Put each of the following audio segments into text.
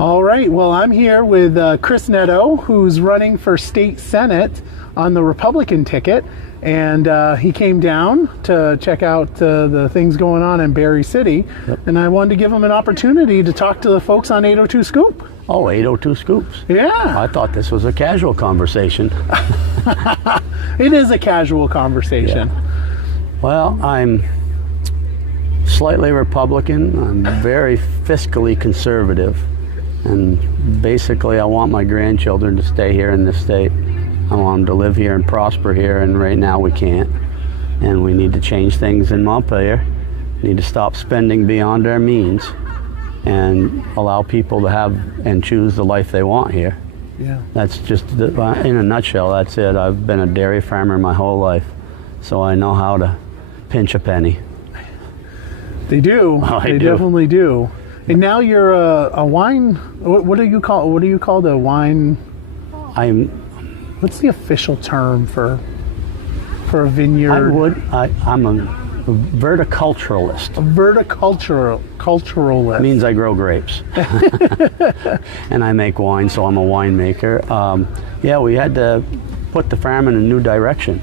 All right, well, I'm here with Chris Neddo, who's running for state senate on the Republican ticket, and he came down to check out the things going on in Berry City, and I wanted to give him an opportunity to talk to the folks on 802 Scoop. Oh, 802 Scoops. Yeah. I thought this was a casual conversation. It is a casual conversation. Yeah. Well, I'm slightly Republican. I'm very fiscally conservative. And basically, I want my grandchildren to stay here in this state. I want them to live here and prosper here, and right now we can't. And we need to change things in Montpelier. We need to stop spending beyond our means and allow people to have and choose the life they want here. Yeah. That's just, in a nutshell, that's it. I've been a dairy farmer my whole life, so I know how to pinch a penny. They do. Oh, they definitely do. And now you're a wine. What do you call? What do you call the wine? What's the official term for a vineyard? I'm a verticulturalist. A verticulturalist Means I grow grapes, and I make wine, so I'm a winemaker. Yeah, we had to put the farm in a new direction.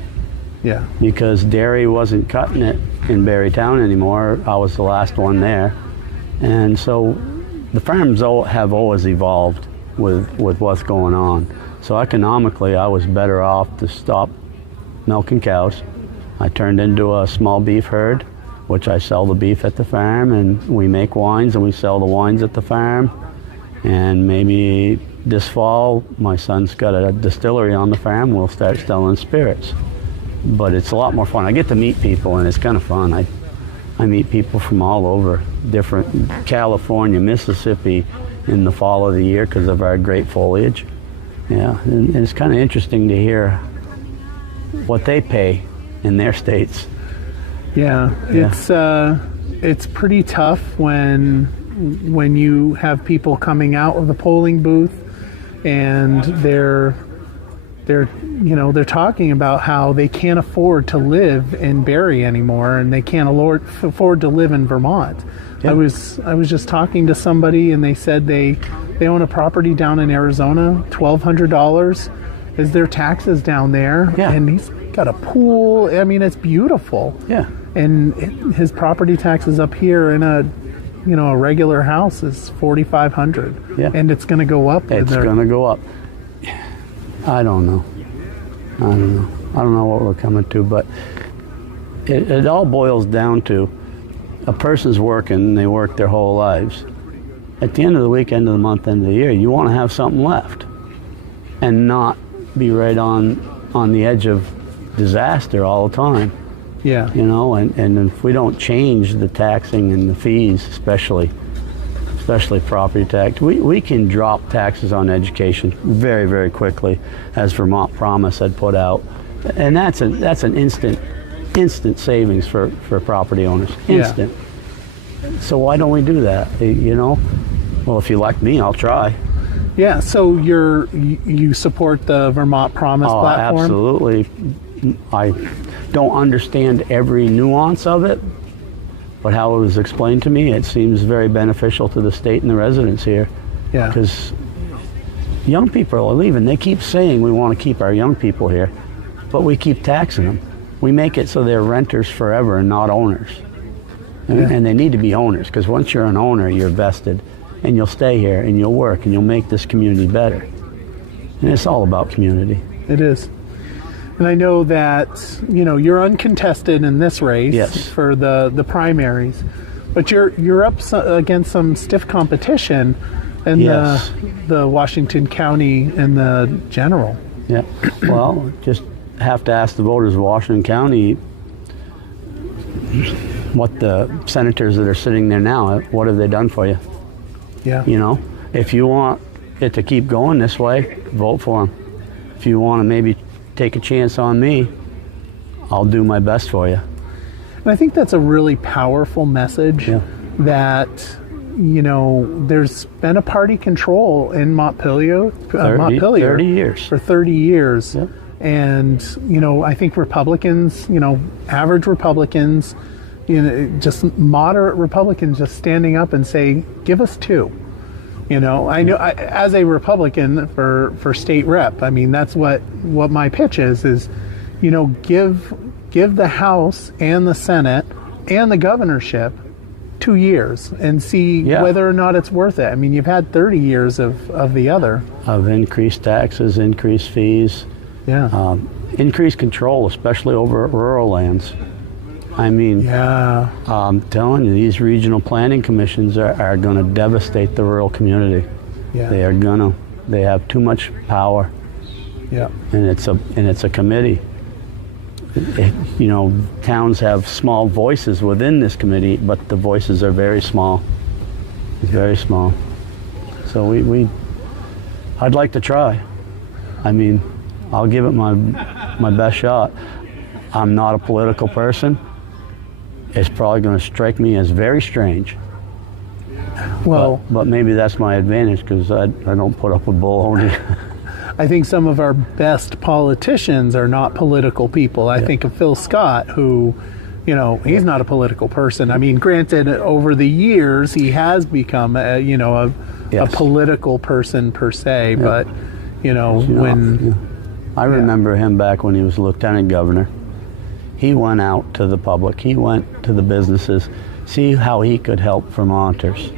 Yeah. Because dairy wasn't cutting it in Barrytown anymore. I was the last one there. And so the farms have always evolved with what's going on. So economically, I was better off to stop milking cows. I turned into a small beef herd, which I sell the beef at the farm, and we make wines and we sell the wines at the farm. And maybe this fall, my son's got a distillery on the farm. We'll start selling spirits. But it's a lot more fun. I get to meet people, and it's kind of fun. I meet people from all over, different California, Mississippi in the fall of the year because of our great foliage. Yeah, and it's kind of interesting to hear what they pay in their states. Yeah. It's pretty tough when you have people coming out of the polling booth and they're talking about how they can't afford to live in Barrie anymore, and they can't afford to live in Vermont. Yeah. I was just talking to somebody, and they said they own a property down in Arizona. $1,200 is their taxes down there. Yeah. And he's got a pool. I mean, it's beautiful. Yeah. And his property taxes up here in a regular house is $4,500. Yeah. And it's going to go up. It's going to go up. I don't know what we're coming to, but it all boils down to a person's working, they work their whole lives. At the end of the week, end of the month, end of the year, you want to have something left and not be right on the edge of disaster all the time. Yeah. And if we don't change the taxing and the fees, especially property tax, we can drop taxes on education very, very quickly, as Vermont Promise had put out, and that's an instant savings for property owners. Instant. Yeah. So why don't we do that? Well, if you elect me, I'll try. Yeah. So you support the Vermont Promise platform? Absolutely. I don't understand every nuance of it, but how it was explained to me, it seems very beneficial to the state and the residents here. Yeah. Because young people are leaving. They keep saying we want to keep our young people here, but we keep taxing them. We make it so they're renters forever and not owners. And they need to be owners, because once you're an owner, you're vested, and you'll stay here, and you'll work, and you'll make this community better. And it's all about community. It is. And I know that, you're uncontested in this race. Yes. For the primaries, but you're up against some stiff competition in Yes. the Washington County and the general. Yeah. Well, just have to ask the voters of Washington County what the senators that are sitting there now, what have they done for you? Yeah. If you want it to keep going this way, vote for them. If you want to maybe take a chance on me, I'll do my best for you. And I think that's a really powerful message. Yeah. That there's been a party control in Montpelier 30 years. For 30 years. Yeah. And I think Republicans, average Republicans, just moderate Republicans, just standing up and say, give us two. You know, I know as a Republican for state rep, I mean, that's what my pitch is, you know, give the House and the Senate and the governorship 2 years and see whether or not it's worth it. I mean, you've had 30 years of the other. Of increased taxes, increased fees, increased control, especially over rural lands. I mean, I'm telling you, these regional planning commissions are going to devastate the rural community. Yeah. They have too much power. Yeah. And it's a committee. You know, towns have small voices within this committee, but the voices are very small. Very small. So I'd like to try. I mean, I'll give it my best shot. I'm not a political person. It's probably going to strike me as very strange. Well, but maybe that's my advantage because I don't put up with baloney. I think some of our best politicians are not political people. I think of Phil Scott, who, you know, he's not a political person. I mean, granted, over the years he has become a political person per se, but you know, I remember him back when he was lieutenant governor. He went out to the public. He went to the businesses, see how he could help Vermonters.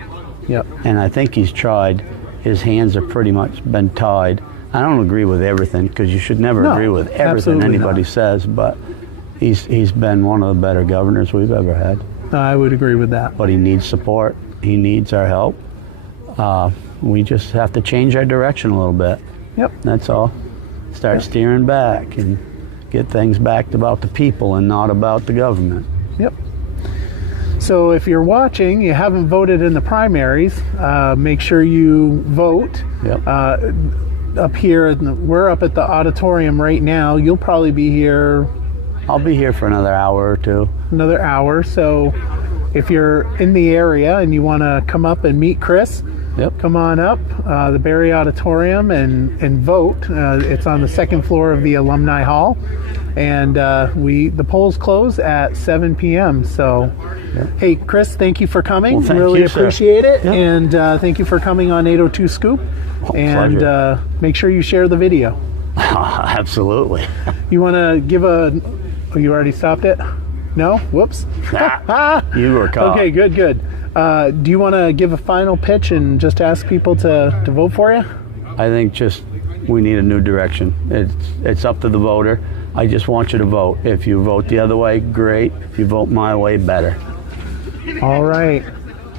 Yep. And I think he's tried. His hands have pretty much been tied. I don't agree with everything because you should never agree with everything anybody says, but he's been one of the better governors we've ever had. I would agree with that. But he needs support. He needs our help. We just have to change our direction a little bit. Yep. That's all. Start steering back and get things back about the people and not about the government. Yep. So if you're watching, you haven't voted in the primaries, make sure you vote. Yep. Up here, we're up at the auditorium right now. You'll probably be here. I'll be here for another hour or two. Another hour. So if you're in the area and you want to come up and meet Chris, come on up the Barrie Auditorium and vote. It's on the second floor of the Alumni Hall, and the polls close at 7 p.m. So, hey, Chris, thank you for coming. Well, really appreciate it, and thank you for coming on 802 Scoop. And make sure you share the video. Absolutely. You want to give you already stopped it? No? Whoops. You were caught. Okay, good. Do you want to give a final pitch and just ask people to vote for you? I think we need a new direction. It's up to the voter. I just want you to vote. If you vote the other way, great. If you vote my way, better. All right.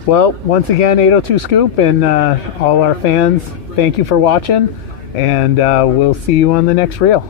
Well, once again, 802 Scoop and all our fans, thank you for watching, and we'll see you on the next reel.